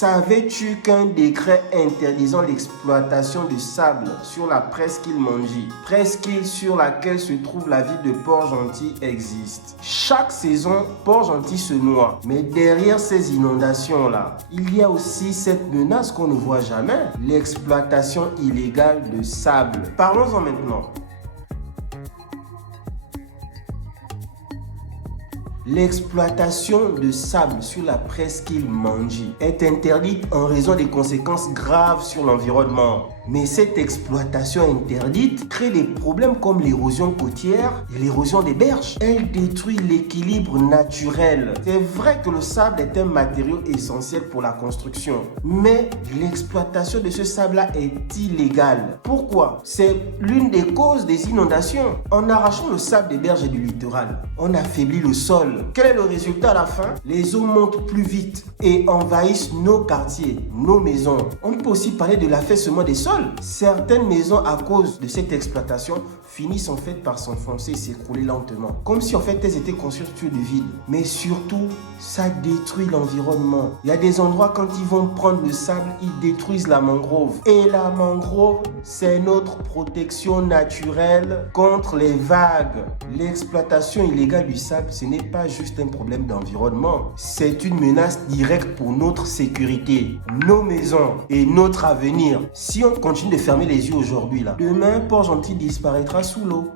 Savais-tu qu'un décret interdisant l'exploitation de sable sur la presqu'île Manji, presqu'île sur laquelle se trouve la ville de Port-Gentil, existe? Chaque saison, Port-Gentil se noie. Mais derrière ces inondations-là, il y a aussi cette menace qu'on ne voit jamais, l'exploitation illégale de sable. Parlons-en maintenant. L'exploitation de sable sur la presqu'île Manji est interdite en raison des conséquences graves sur l'environnement. Mais cette exploitation interdite crée des problèmes comme l'érosion côtière et l'érosion des berges. Elle détruit l'équilibre naturel. C'est vrai que le sable est un matériau essentiel pour la construction, mais l'exploitation de ce sable-là est illégale. Pourquoi? C'est l'une des causes des inondations. En arrachant le sable des berges et du littoral, on affaiblit le sol. Quel est le résultat à la fin? Les eaux montent plus vite et envahissent nos quartiers, nos maisons. On peut aussi parler de l'affaissement des sols. Certaines maisons, à cause de cette exploitation, finissent en fait par s'enfoncer et s'écrouler lentement. Comme si en fait elles étaient construites sur du vide. Mais surtout, ça détruit l'environnement. Il y a des endroits quand ils vont prendre le sable, ils détruisent la mangrove. Et la mangrove, c'est notre protection naturelle contre les vagues. L'exploitation illégale du sable, ce n'est pas juste un problème d'environnement. C'est une menace directe pour notre sécurité, nos maisons et notre avenir. Si on continue de fermer les yeux aujourd'hui, là, demain, Port-Gentil disparaîtra sous l'eau.